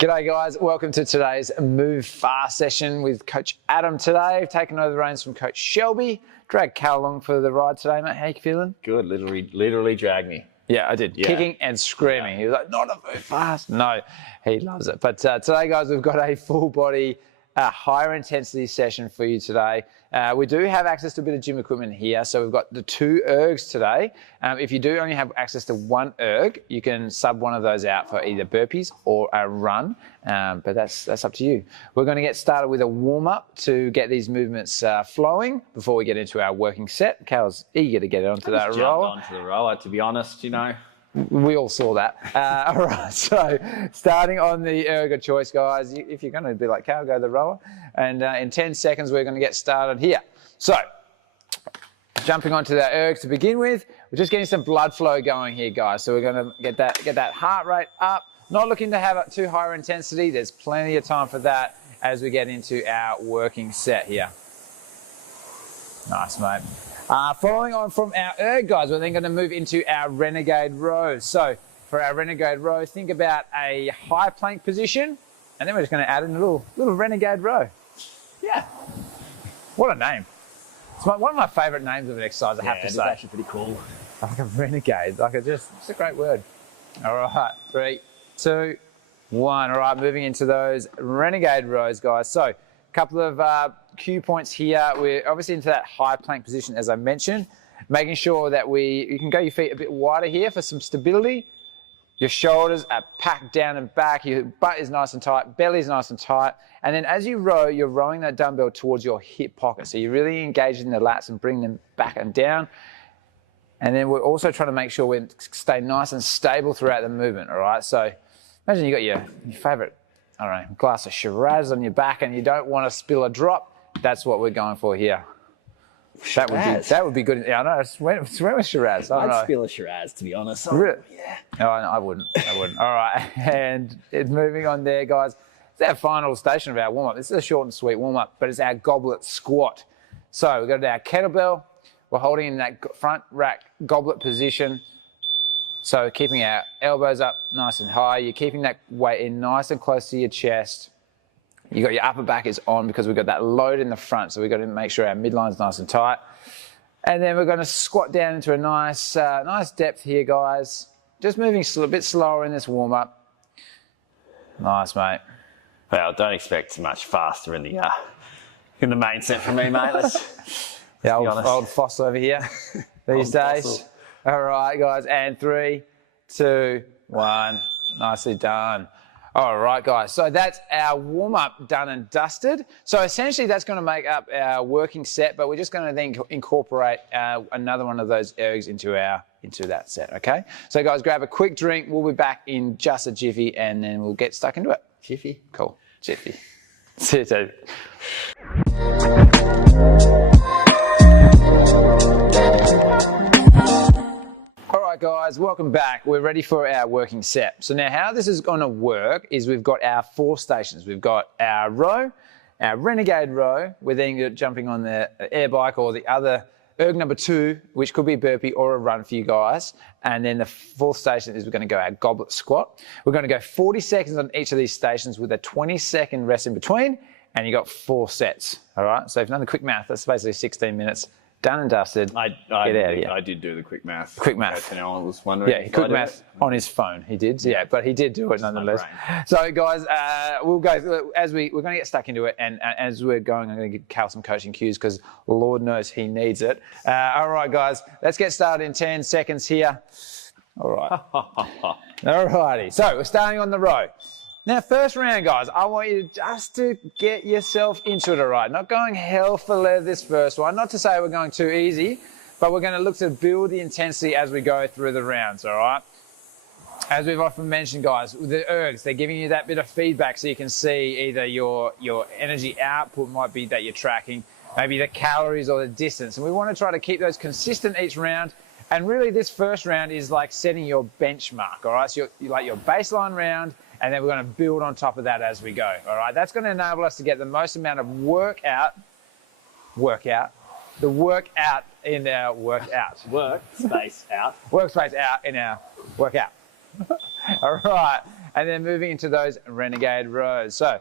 G'day guys, welcome to today's Move Fast session with Coach Adam today. I've taken over the reins from Coach Shelby. Dragged Cal along for the ride today, mate. How you feeling? Good, literally dragged me. Yeah, I did. Yeah. Kicking and screaming. He was like, not a Move Fast. No, he loves it. But today, guys, we've got a full body, higher intensity session for you today. We do have access to a bit of gym equipment here. So we've got the 2 Ergs today. If you do only have access to 1 Erg, you can sub one of those out for either burpees or a run. But that's up to you. We're going to get started with a warm-up to get these movements flowing before we get into our working set. Cal's eager to get onto that roller. Onto the roller, to be honest, you know. We all saw that. All right, so starting on the erg of choice, guys. If you're going to be like Cal, go the rower. And in 10 seconds, we're going to get started here. So jumping onto the ergs to begin with, we're just getting some blood flow going here, guys. So we're going to get that heart rate up. Not looking to have it too higher intensity. There's plenty of time for that as we get into our working set here. Nice, mate. Following on from our erg, guys, we're then going to move into our Renegade Rows. So for our Renegade Row, think about a high plank position, and then we're just going to add in a little Renegade Row. Yeah. What a name. It's one of my favourite names of an exercise, I have to say. It's actually pretty cool. Like a renegade, it's a great word. All right, 3, 2, 1. All right, moving into those Renegade Rows, guys. So a couple of cue points here. We're obviously into that high plank position, as I mentioned, making sure that you can go your feet a bit wider here for some stability. Your shoulders are packed down and back. Your butt is nice and tight. Belly's nice and tight. And then as you row, you're rowing that dumbbell towards your hip pocket. So you're really engaging the lats and bring them back and down. And then we're also trying to make sure we stay nice and stable throughout the movement, all right? So imagine you got your favorite, I don't know, glass of Shiraz on your back and you don't want to spill a drop. That's what we're going for here. That would be good. Yeah, I know. It's went with Shiraz. I'd spill a Shiraz, to be honest. Really? Yeah. No, I wouldn't. All right. And moving on there, guys. It's our final station of our warm-up. This is a short and sweet warm-up, but it's our goblet squat. So we've got our kettlebell. We're holding in that front rack goblet position. So keeping our elbows up nice and high. You're keeping that weight in nice and close to your chest. You got your upper back is on because we've got that load in the front. So we've got to make sure our midline's nice and tight. And then we're going to squat down into a nice depth here, guys. Just moving a bit slower in this warm-up. Nice, mate. Well, don't expect much faster in the main set from me, mate. Yeah, old fossil over here these days. Fossil. All right, guys, and 3, 2, 1. Nicely done. All right, guys, so that's our warm-up done and dusted. So essentially that's going to make up our working set, but we're just going to then incorporate another one of those ergs into that set, okay? So guys, grab a quick drink. We'll be back in just a jiffy, and then we'll get stuck into it. Jiffy? Cool. Jiffy. See you, Dave. All right, guys, welcome back. We're ready for our working set. So now how this is going to work is we've got our 4 stations. We've got our row, our Renegade Row. We're then jumping on the Airbike or the other erg number 2, which could be a burpee or a run for you guys. And then the 4th station is we're going to go our goblet squat. We're going to go 40 seconds on each of these stations with a 20-second rest in between, and you got 4 sets. All right, so if you've done the quick math, that's basically 16 minutes. Done and dusted. Get out of here. I did do the quick math. Quick math. I was wondering. Yeah, quick math on his phone. He did. Yeah, but he did do it nonetheless. So, guys, we'll go as we're going to get stuck into it, and as we're going, I'm going to give Cal some coaching cues because Lord knows he needs it. All right, guys, let's get started in 10 seconds here. All right. All righty. So we're starting on the row. Now, first round, guys, I want you just to get yourself into it, all right? Not going hell for leather this first one. Not to say we're going too easy, but we're going to look to build the intensity as we go through the rounds, all right? As we've often mentioned, guys, with the ergs, they're giving you that bit of feedback so you can see either your energy output might be that you're tracking, maybe the calories or the distance. And we want to try to keep those consistent each round. And really, this first round is like setting your benchmark, all right? So you're like your baseline round, and then we're going to build on top of that as we go, all right? That's going to enable us to get the most amount of workout in our workout. Workspace out in our workout. All right. And then moving into those Renegade Rows. So,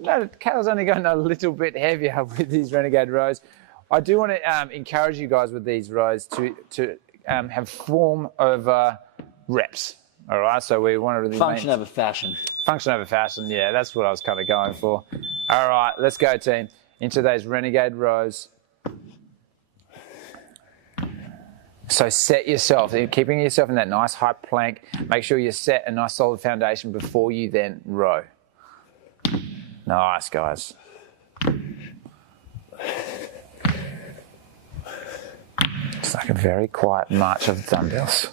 no, Cal's only going a little bit heavier with these Renegade Rows. I do want to encourage you guys with these rows to have form over reps. All right, so we want to really function over fashion. Function over fashion, yeah, that's what I was kind of going for. All right, let's go, team, into those Renegade Rows. So set yourself, keeping yourself in that nice high plank. Make sure you set a nice solid foundation before you then row. Nice, guys. It's like a very quiet march of dumbbells.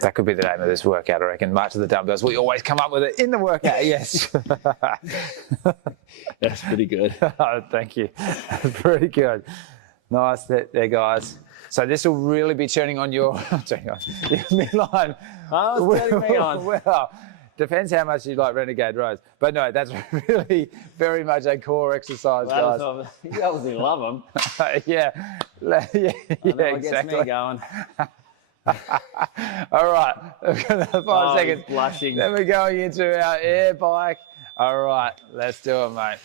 That could be the name of this workout, I reckon. March of the dumbbells. We always come up with it in the workout, yes. That's pretty good. Oh, thank you. Pretty good. Nice there, guys. So this will really be turning on your midline. Oh, it's turning me on. Well, depends how much you like Renegade Rows. But no, that's really very much a core exercise, guys. You obviously love them. Yeah, It gets exactly. me going. All right, 5 seconds. Blushing. Then we're going into our air bike. All right, let's do it, mate.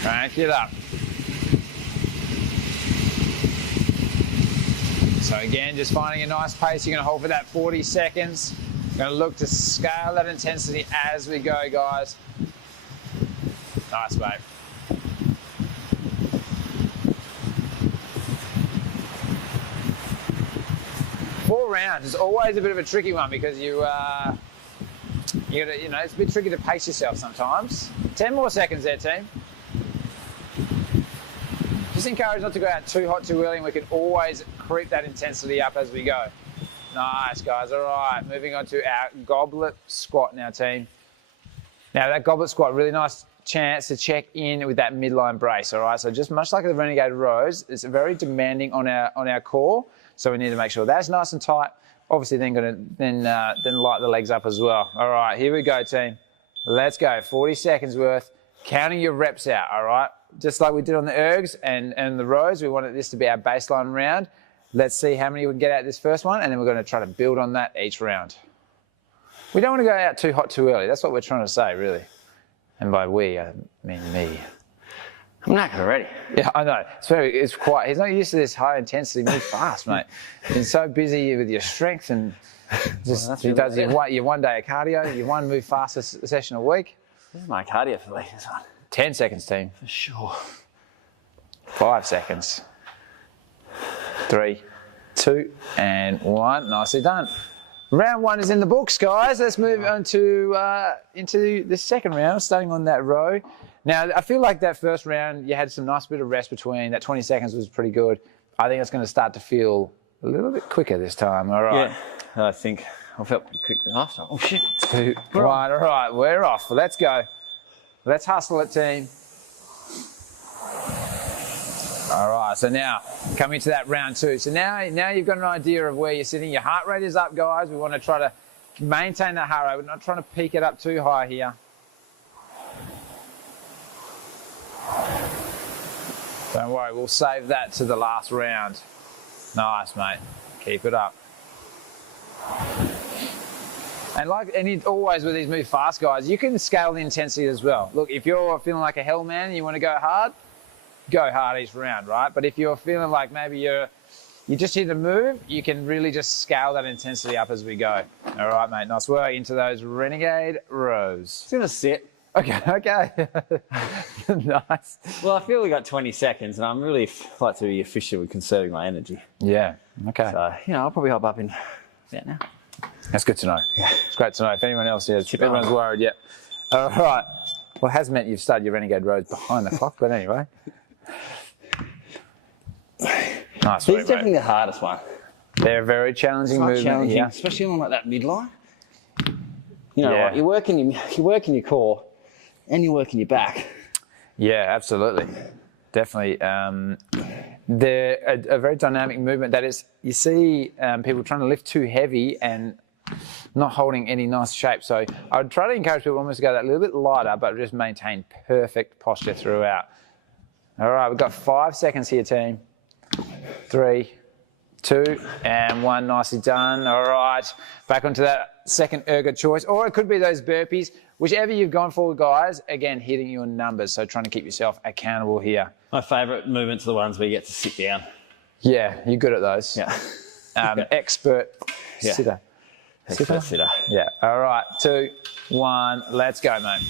Crank it up. So again, just finding a nice pace. You're going to hold for that 40 seconds. Going to look to scale that intensity as we go, guys. Nice, mate. Four rounds is always a bit of a tricky one because you gotta, it's a bit tricky to pace yourself sometimes. 10 more seconds there, team. Just encourage not to go out too hot too early, and we can always creep that intensity up as we go. Nice, guys. All right, moving on to our goblet squat now, team. Now that goblet squat, really nice chance to check in with that midline brace. All right, so just much like the Renegade Rows, it's very demanding on our core. So we need to make sure that's nice and tight. Obviously, then light the legs up as well. All right, here we go, team. Let's go. 40 seconds worth. Counting your reps out. All right, just like we did on the ergs and the rows. We wanted this to be our baseline round. Let's see how many we can get out this first one, and then we're going to try to build on that each round. We don't want to go out too hot too early. That's what we're trying to say, really. And by we, I mean me. I'm not already. Yeah, I know. It's quite. He's not used to this high intensity. Move fast, mate. He's so busy with your strength and just he does your one day of cardio, your one move fastest session a week. This is my cardio for the week. 10 seconds, team. For sure. 5 seconds. 3, 2, and 1. Nicely done. Round 1 is in the books, guys. Let's move on to into the second round, starting on that row. Now, I feel like that first round, you had some nice bit of rest between. That 20 seconds was pretty good. I think it's going to start to feel a little bit quicker this time. All right. Yeah, I think I felt pretty quick the last time. Oh, shit. 2, 1. All right, we're off. Let's go. Let's hustle it, team. All right, so now coming to that round 2. So now you've got an idea of where you're sitting. Your heart rate is up, guys. We want to try to maintain that heart rate. We're not trying to peak it up too high here. Don't worry, we'll save that to the last round. Nice, mate. Keep it up. And always with these move fast guys, you can scale the intensity as well. Look, if you're feeling like a hell man and you want to go hard each round, right? But if you're feeling like maybe you just hit a move, you can really just scale that intensity up as we go. All right, mate. Nice work into those Renegade Rows. It's gonna sit. Okay. Nice. Well, I feel we got 20 seconds, and I'm really like to be efficient with conserving my energy. Yeah. Okay. So, I'll probably hop up in about now. That's good to know. Yeah. It's great to know. If anyone else is, everyone's worried, yeah. All right. Well, it has meant you've started your Renegade Rows behind the clock, but anyway. Nice. This is definitely the hardest one. They're a very challenging movement, yeah. Especially on like that midline. Like, you're working your core, and you're working your back. Yeah, absolutely. Definitely. They're a very dynamic movement. That is, you see people trying to lift too heavy and not holding any nice shape. So I would try to encourage people almost to go that little bit lighter, but just maintain perfect posture throughout. All right, we've got 5 seconds here, team. 3, 2, and 1. Nicely done. All right. Back onto that second erg of choice. Or it could be those burpees. Whichever you've gone for, guys, again, hitting your numbers. So trying to keep yourself accountable here. My favourite movements are the ones where you get to sit down. Yeah, you're good at those. Yeah. Expert sitter. Expert sitter. Yeah. All right. 2, 1. Let's go, mate.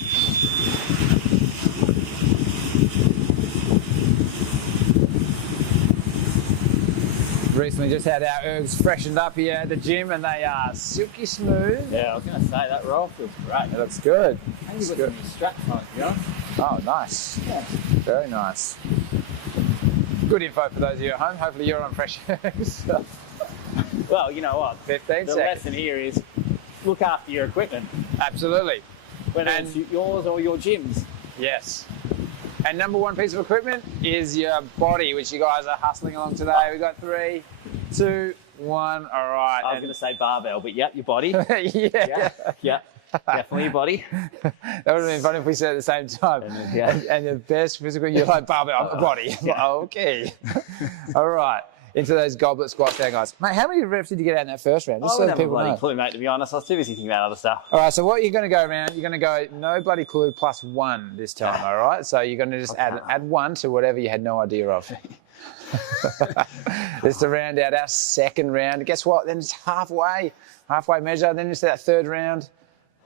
Recently just had our ergs freshened up here at the gym and they are silky smooth. Yeah, I was going to say, that roll feels great. It looks good. And you've got some straps on it, to be honest. Oh, nice. Yeah. Very nice. Good info for those of you at home. Hopefully you're on fresh ergs. Well, you know what? 15 seconds. The lesson here is look after your equipment. Absolutely. Whether it's yours or your gym's. Yes. And number one piece of equipment is your body, which you guys are hustling along today. We've got 3, 2, 1. All right. I was going to say barbell, but yep, your body. Yeah. Definitely your body. That would have been fun if we said it at the same time. And the best physical, you're like barbell, body. Okay. All right. Into those goblet squats there, guys. Mate, how many reps did you get out in that first round? Just I wouldn't have a bloody clue, mate, to be honest. I was too busy thinking about other stuff. All right, so what you're going to go around, you're going to go no bloody clue plus 1 this time, all right? So you're going to just add 1 to whatever you had no idea of. Just to round out our second round. Guess what? Then it's halfway measure. Then it's that third round.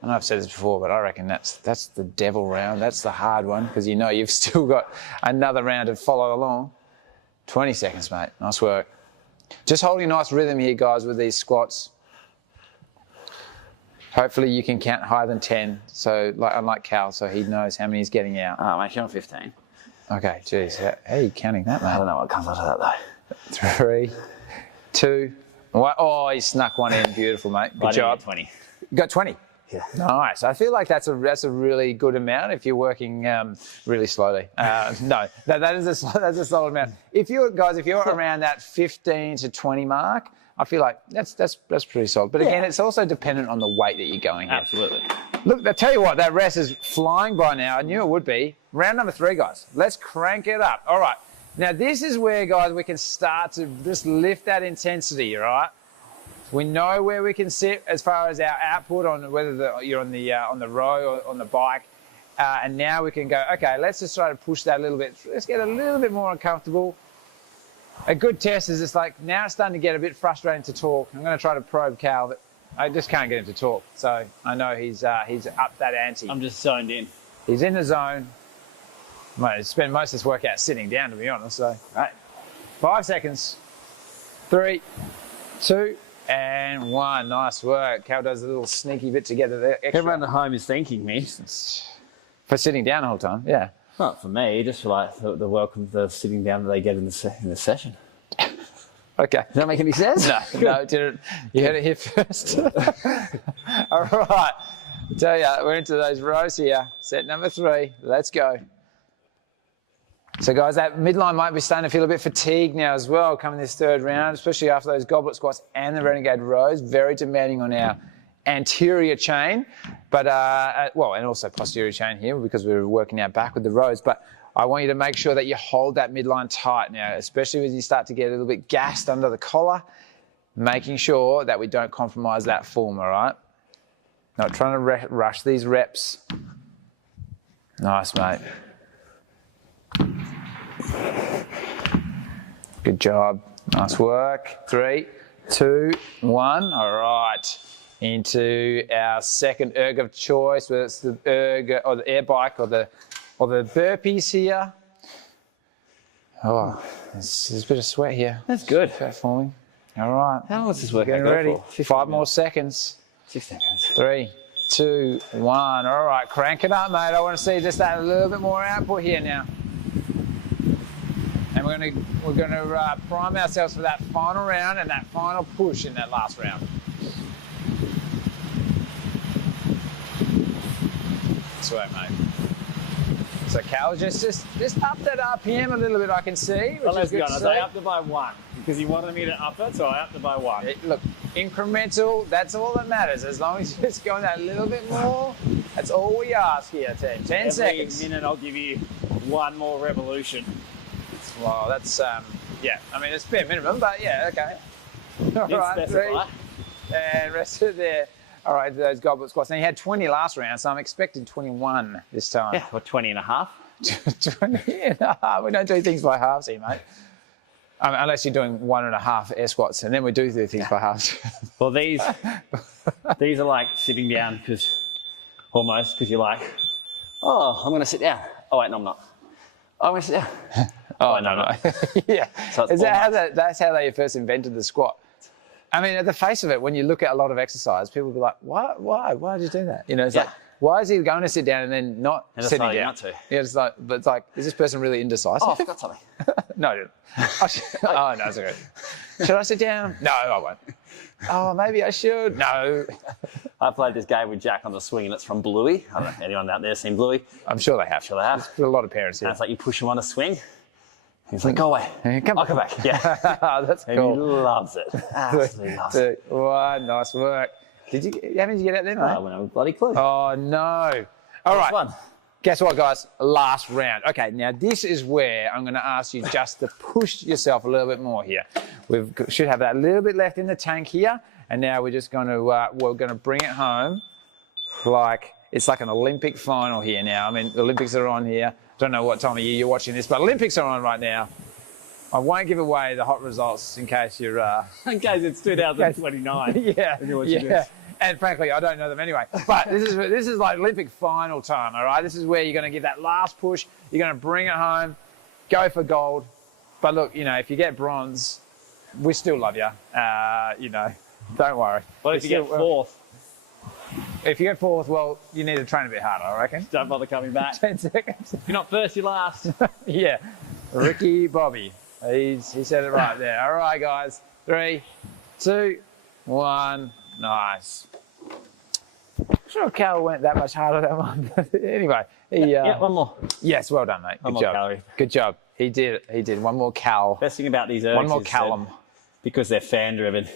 I know I've said this before, but I reckon that's the devil round. That's the hard one because you know you've still got another round to follow along. 20 seconds, mate. Nice work. Just holding a nice rhythm here, guys, with these squats. Hopefully you can count higher than 10. So, unlike Cal, so he knows how many he's getting out. Oh, mate, you're on 15. Okay, geez. How are you counting that, mate? I don't know what comes out of that, though. 3, 2, 1. Oh, he snuck one in. Beautiful, mate. Good job. 20. You got 20. Yeah. Nice. I feel like that's a really good amount if you're working really slowly. No, that's a solid amount. If you're around that 15 to 20 mark, I feel like that's pretty solid. But again, it's also dependent on the weight that you're going here. Absolutely. Look, I tell you what, that rest is flying by now. I knew it would be. Round number 3, guys. Let's crank it up. All right. Now this is where, guys, we can start to just lift that intensity. All right. We know where we can sit as far as our output on whether you're on the row or on the bike. And now we can go, okay, let's just try to push that a little bit. Let's get a little bit more uncomfortable. A good test is just like, now it's starting to get a bit frustrating to talk. I'm going to try to probe Cal, but I just can't get him to talk. So I know he's up that ante. I'm just zoned in. He's in the zone. Mate, spend most of this workout sitting down, to be honest. So, right. 5 seconds. 3, 2, and 1. Nice work. Cal does a little sneaky bit together there. Extra. Everyone at home is thanking me. For sitting down the whole time, yeah. Not for me, just for like the welcome, the sitting down that they get in the session. Okay. Does that make any sense? No, it didn't. You heard it here first. All right. I tell you, we're into those rows here. Set number 3. Let's go. So, guys, that midline might be starting to feel a bit fatigued now as well, coming this third round, especially after those goblet squats and the Renegade Rows. Very demanding on our anterior chain, but and also posterior chain here because we're working our back with the rows. But I want you to make sure that you hold that midline tight now, especially as you start to get a little bit gassed under the collar, making sure that we don't compromise that form, all right? Not trying to rush these reps. Nice, mate. Good job. Nice work. 3, 2, 1. All right. Into our second erg of choice, whether it's the erg or the Airbike or the burpees here. Oh, there's a bit of sweat here. That's good. Fat forming. All right. How long is this workout? Getting ready. 5 more seconds. 6 seconds. 3, 2, 1. All right, crank it up, mate. I want to see just that a little bit more output here now. And we're gonna prime ourselves for that final round and that final push in that last round. Sweet, mate. So Cal just up that RPM a little bit, I can see. Well, let's be honest, I upped it by 1 because he wanted me to up it, so I upped it by 1. Look, incremental, that's all that matters. As long as you're just going that little bit more, that's all we ask here, team. 10 seconds. Every minute I'll give you 1 more revolution. Well, that's Yeah, I mean, it's bare minimum, but yeah, okay. All right, 3. And rest of there. All right, those goblet squats. Now, you had 20 last round, so I'm expecting 21 this time. Yeah, or 20 and a half. 20 and a half. We don't do things by halves here, mate. Unless you're doing 1.5 air squats, and then we do things by halves. Well, these are like sitting down because you're like, oh, I'm going to sit down. Oh, wait, no, I'm not. Oh, I'm going to sit down. Oh, no. Yeah. So that's how they first invented the squat. I mean, at the face of it, when you look at a lot of exercise, people will be like, why did you do that? You know, it's like, why is he going to sit down and then not sitting down? Not to. Yeah, but it's like, is this person really indecisive? Oh, I forgot something. No, I didn't. Oh, no, it's okay. Should I sit down? No, I won't. Oh, maybe I should. No. I played this game with Jack on the swing, and it's from Bluey. I don't know if anyone out there seen Bluey. I'm sure they have. There's a lot of parents here. And it's like you push him on a swing. He's like, go away. I'll come back. Yeah. That's cool. And he loves it. Absolutely loves it. Wow, nice work. How many did you get out there, mate? I went over bloody clue. Oh, no. All right. One. Guess what, guys? Last round. Okay, now this is where I'm going to ask you just to push yourself a little bit more here. We should have that little bit left in the tank here, and now we're just going to bring it home like it's like an Olympic final here now. I mean, the Olympics are on here. Don't know what time of year you're watching this, but Olympics are on right now. I won't give away the hot results in case you're... in case it's 2029. Yeah. And frankly, I don't know them anyway. But this is like Olympic final time, all right? This is where you're going to give that last push. You're going to bring it home, go for gold. But look, you know, if you get bronze, we still love you. You know, don't worry. What if you get fourth? If you get fourth, well, you need to train a bit harder, I reckon. Don't bother coming back. 10 seconds. If you're not first, you're last. Yeah. Ricky Bobby. He said it right there. All right, guys. 3, 2, 1. Nice. I'm sure Cal went that much harder that one. Anyway. One more. Yes, well done, mate. One more calorie. Good job. He did. One more cal. Best thing about these Ergs one more callum. Because they're fan driven,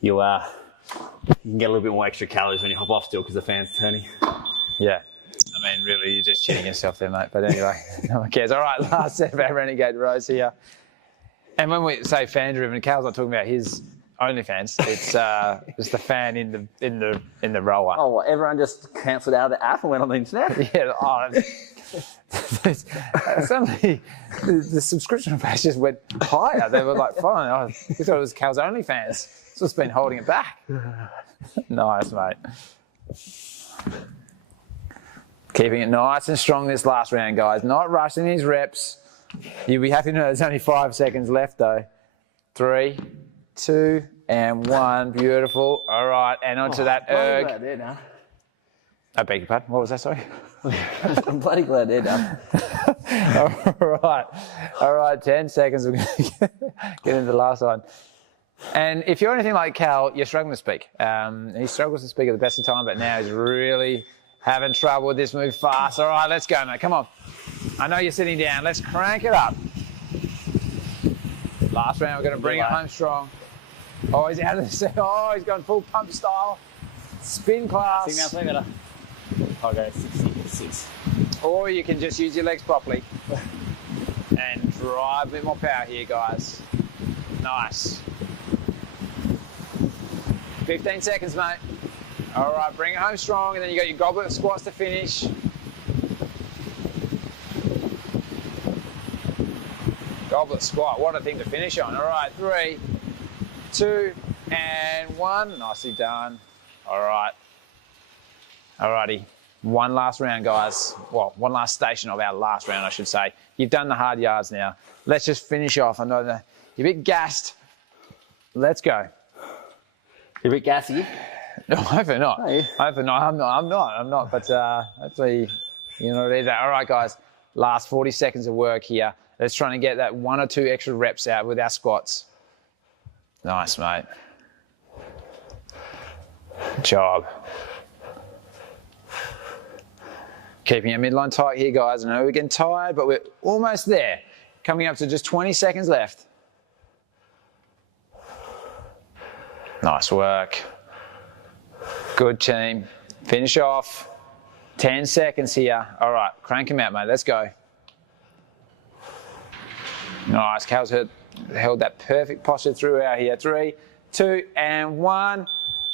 you can get a little bit more extra calories when you hop off still because the fan's turning. Yeah. I mean, really, you're just cheating yourself there, mate. But anyway, no one cares. All right, last set of our Renegade Rows here. And when we say fan driven, Cal's not talking about his OnlyFans. It's the fan in the rower. Oh, what, everyone just cancelled out of the app and went on the internet? Yeah. Suddenly, the subscription price just went higher. They were like, fine. We thought it was Cal's OnlyFans. It's just been holding it back. Nice, mate. Keeping it nice and strong this last round, guys. Not rushing these reps. You'll be happy to know there's only 5 seconds left, though. 3, 2, and 1. Beautiful. All right, and onto that erg. There now. I beg your pardon. What was that, sorry? I'm bloody glad they're done. All right, 10 seconds. We're going to get into the last one. And if you're anything like Cal, you're struggling to speak. He struggles to speak at the best of time, but now he's really having trouble with this move fast. All right, let's go, mate. Come on. I know you're sitting down. Let's crank it up. Last round, we're going to bring it home strong. Oh, he's out of the set. Oh, he's going full pump style. Spin class. I'll go 66. Or you can just use your legs properly and drive a bit more power here, guys. Nice. 15 seconds, mate. All right, bring it home strong, and then you got your goblet squats to finish. Goblet squat, what a thing to finish on. All right, 3, 2, and 1. Nicely done. All right. All righty. One last round, guys. Well, one last station of our last round, I should say. You've done the hard yards now. Let's just finish off. I know that you're a bit gassed. Let's go. You're a bit gassy? No, hopefully not. Oh, yeah. Hopefully not. I'm not. But hopefully you're not either. All right, guys. Last 40 seconds of work here. Let's try and get that 1 or 2 extra reps out with our squats. Nice, mate. Good job. Keeping your midline tight here, guys. I know we're getting tired, but we're almost there. Coming up to just 20 seconds left. Nice work. Good team. Finish off. 10 seconds here. All right, crank him out, mate. Let's go. Nice. Cal's hurt held that perfect posture throughout here. 3, 2, and 1.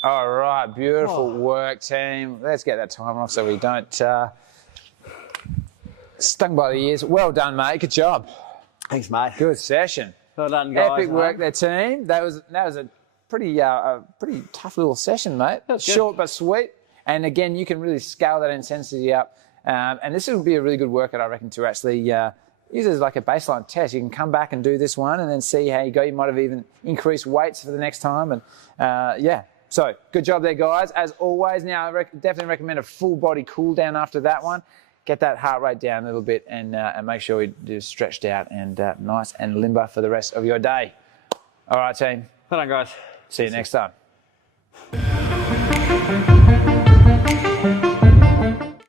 All right, beautiful work, team. Let's get that timer off so we don't stung by the ears. Well done, mate. Good job. Thanks, mate. Good session. Well done, guys. Epic work there, team. That was a pretty tough little session, mate. Short but sweet. And again, you can really scale that intensity up. And this would be a really good workout, I reckon, to actually use it as like a baseline test. You can come back and do this one and then see how you go. You might have even increased weights for the next time. And yeah. So good job there, guys. As always, now I definitely recommend a full body cool down after that one. Get that heart rate down a little bit and make sure we do stretched out and nice and limber for the rest of your day. All right, team. Well done, guys. See you next time.